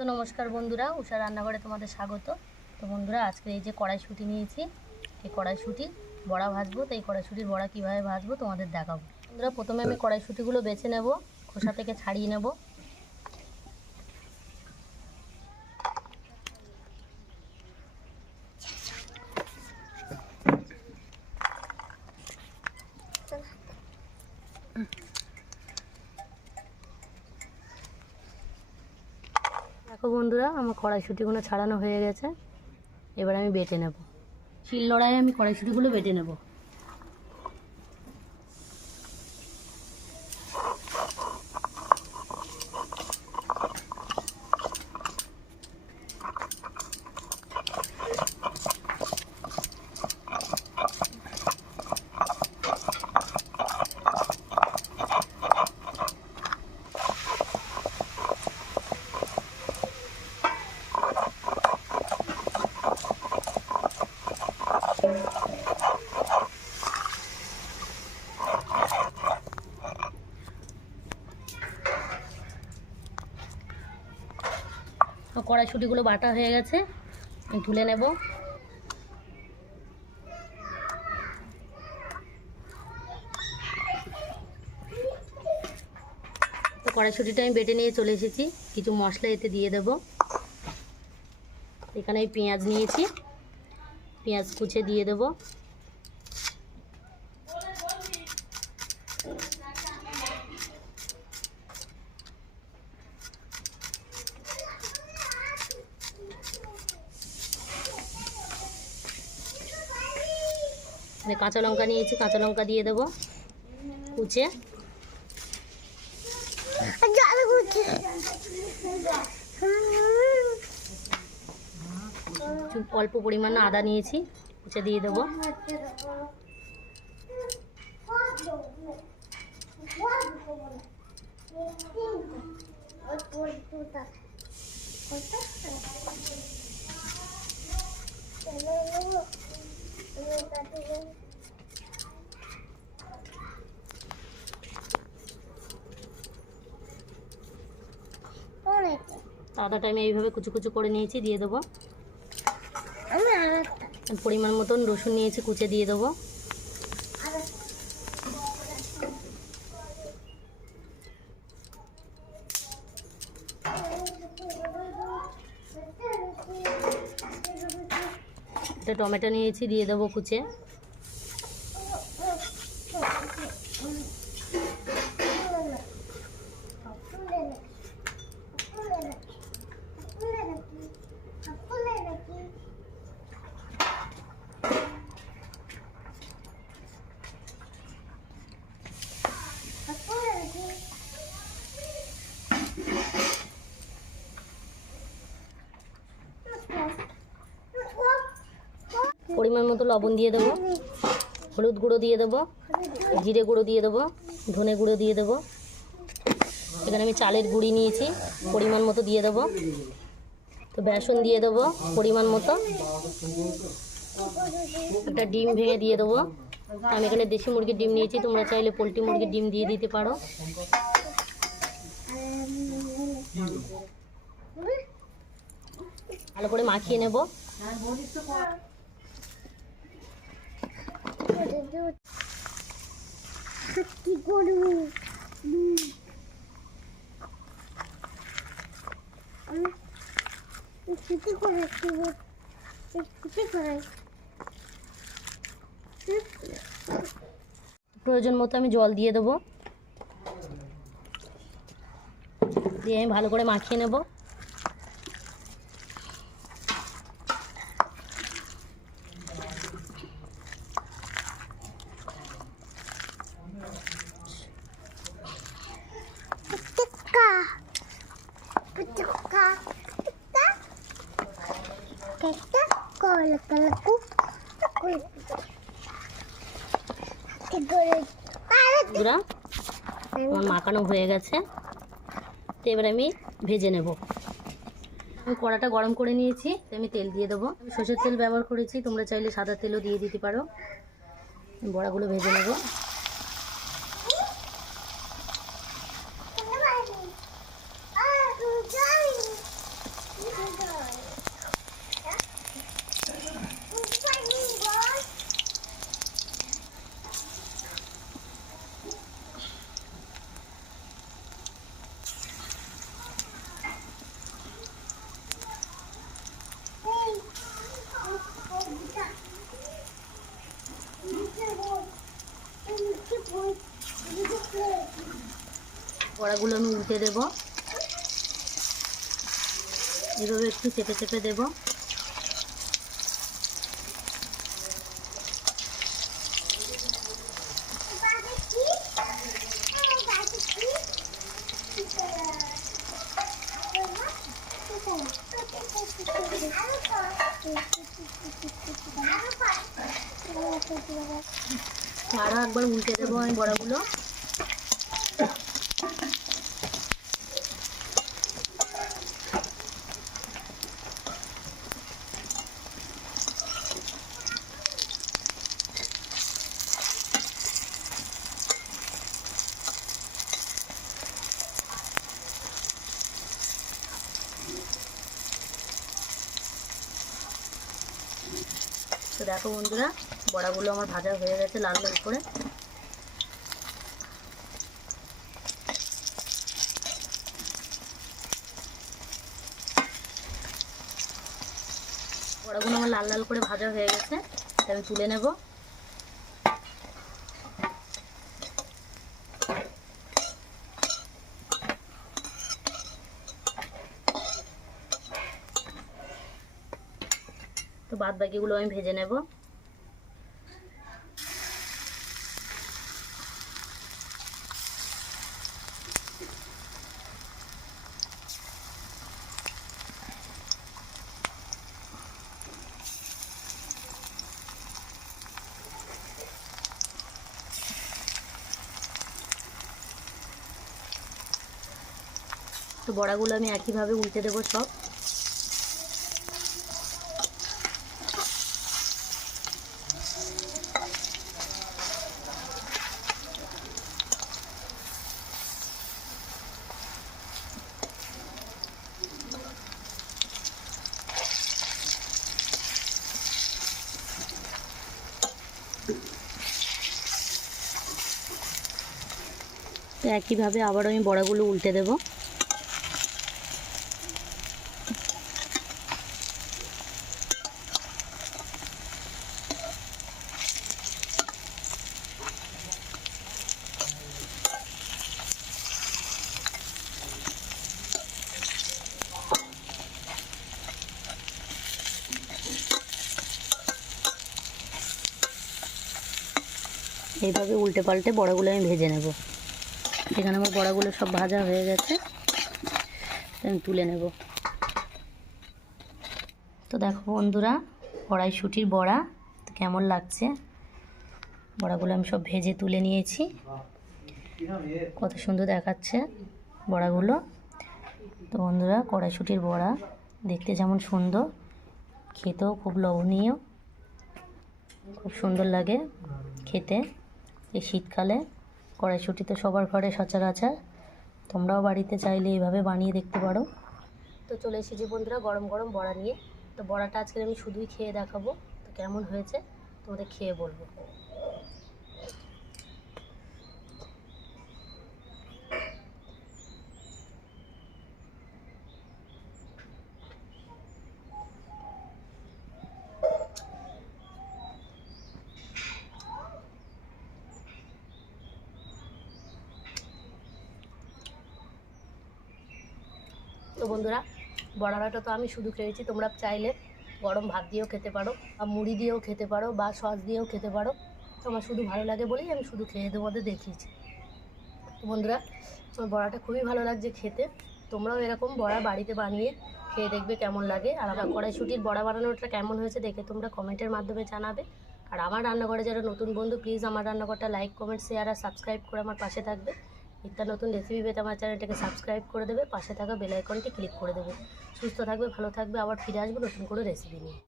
তো নমস্কার বন্ধুরা, উষা রান্নাঘরে তোমাদের স্বাগত। তো বন্ধুরা, আজকে এই যে কড়াইশুঁটি নিয়েছি, এই কড়াইশুঁটির বড়া ভাজবো। তো এই কড়াইশুঁটির বড়া কীভাবে ভাজবো তোমাদের দেখাবো। বন্ধুরা, প্রথমে আমি কড়াইশুঁটিগুলো বেছে নেব, খোসা থেকে ছাড়িয়ে নেব। দেখো বন্ধুরা, আমার কড়াইশুঁটিগুলো ছাড়ানো হয়ে গেছে। এবার আমি বেটে নেব। শিলনোড়ায় আমি কড়াইশুঁটিগুলো বেটে নেব। কড়াইশুঁটিগুলো বাটা হয়ে গেছে, আমি তুলে নেব। তো কড়াইশুঁটিটা আমি বেটে নিয়ে চলে এসেছি। কিছু মশলা এতে দিয়ে দেব। এখানে আমি পেঁয়াজ নিয়েছি, পেঁয়াজ কুচে দিয়ে দেব। কাঁচা লঙ্কা নিয়েছি, কাঁচা লঙ্কা দিয়ে দেবো কুচে। অল্প পরিমাণ আদা নিয়েছি, কুচে দিয়ে দেবো। আদাটা আমি এইভাবে কুচু কুচু করে নিয়েছি, দিয়ে দেবো। পরিমাণ মতন রসুন নিয়েছি, কুচে দিয়ে দেবো। একটা টমেটো নিয়েছি, দিয়ে দেবো কুচে। পরিমাণ মতো লবণ দিয়ে দেবো, হলুদ গুঁড়ো দিয়ে দেবো, জিরে গুঁড়ো দিয়ে দেবো, ধনে গুঁড়ো দিয়ে দেবো। এখানে আমি চালের গুঁড়ি নিয়েছি, পরিমাণ মতো দিয়ে দেবো। তো বেসন দিয়ে দেবো পরিমাণ মতো। একটা ডিম ভেঙে দিয়ে দেবো। আমি এখানে দেশি মুরগির ডিম নিয়েছি, তোমরা চাইলে পোলট্রি মুরগির ডিম দিয়ে দিতে পারো। ভালো করে মাখিয়ে নেব। প্রয়োজন মতো আমি জল দিয়ে দেবো, দিয়ে আমি ভালো করে মাখিয়ে নেব। আমার মাখানো হয়ে গেছে। তো এবার আমি ভেজে নেব। আমি কড়াটা গরম করে নিয়েছি, তো আমি তেল দিয়ে দেবো। আমি সরষের তেল ব্যবহার করেছি, তোমরা চাইলে সাদা তেলও দিয়ে দিতে পারো। বড়াগুলো ভেজে নেব। বড়াগুলো আমি উল্টে দেবো, এভাবে একটু চেপে চেপে দেবো। আরও একবার উল্টে দেবো আমি বড়াগুলো। তো দেখো বন্ধুরা, বড়াগুলো আমার ভাজা হয়ে গেছে লাল লাল করে। বড়াগুলো আমার লাল লাল করে ভাজা হয়ে গেছে, আমি তুলে নেব। তো বাদ বাকিগুলো আমি ভেজে নেব। তো বড়াগুলো আমি একইভাবে উল্টে দেবো সব। তো একইভাবে আবার আমি বড়াগুলো উল্টে দেব। এইভাবে উল্টে পাল্টে বড়াগুলো আমি ভেজে নেব। এখানে আমার বড়াগুলো সব ভাজা হয়ে গেছে, আমি তুলে নেব। তো দেখো বন্ধুরা, কড়াইশুঁটির বড়া তো কেমন লাগছে। বড়াগুলো আমি সব ভেজে তুলে নিয়েছি, কত সুন্দর দেখাচ্ছে বড়াগুলো। তো বন্ধুরা, কড়াইশুঁটির বড়া দেখতে যেমন সুন্দর, খেতেও খুব লোভনীয়, খুব সুন্দর লাগে খেতে। এই শীতকালে কড়াইশুঁটি তো সবার ঘরে সচরাচর, তোমরাও বাড়িতে চাইলে এইভাবে বানিয়ে দেখতে পারো। তো চলে এসেছি বন্ধুরা গরম গরম বড়া নিয়ে। তো বড়াটা আজকে আমি শুধুই খেয়ে দেখাবো, তো কেমন হয়েছে তোমাদের খেয়ে বলবো। তো বন্ধুরা, বড়াটা তো আমি শুধু খেয়েছি, তোমরা চাইলে গরম ভাত দিয়েও খেতে পারো, বা মুড়ি দিয়েও খেতে পারো, বা সস দিয়েও খেতে পারো। তো আমার শুধু ভালো লাগে বলেই আমি শুধু খেয়ে তোমাদের দেখিয়েছি। তো বন্ধুরা, আমার বড়াটা খুবই ভালো লাগছে খেতে। তোমরাও এরকম বড়া বাড়িতে বানিয়ে খেয়ে দেখবে কেমন লাগে। আর আমার কড়াইশুঁটির বড়া বানানোটা কেমন হয়েছে দেখে তোমরা কমেন্টের মাধ্যমে জানাবে। আর আমার রান্নাঘরে যারা নতুন বন্ধু, প্লিজ আমার রান্নাঘরটা লাইক, কমেন্ট, শেয়ার আর সাবস্ক্রাইব করে আমার পাশে থাকবে। নিত্য নতুন রেসিপি পেতে আমার চ্যানেলটাকে সাবস্ক্রাইব করে দেবে, পাশে থাকা বেল আইকনটি ক্লিক করে দেবে। সুস্থ থাকবে, ভালো থাকবে, আবার ফিরে আসবো নতুন করে রেসিপি নিয়ে।